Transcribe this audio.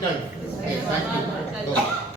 done. Yes, thank you.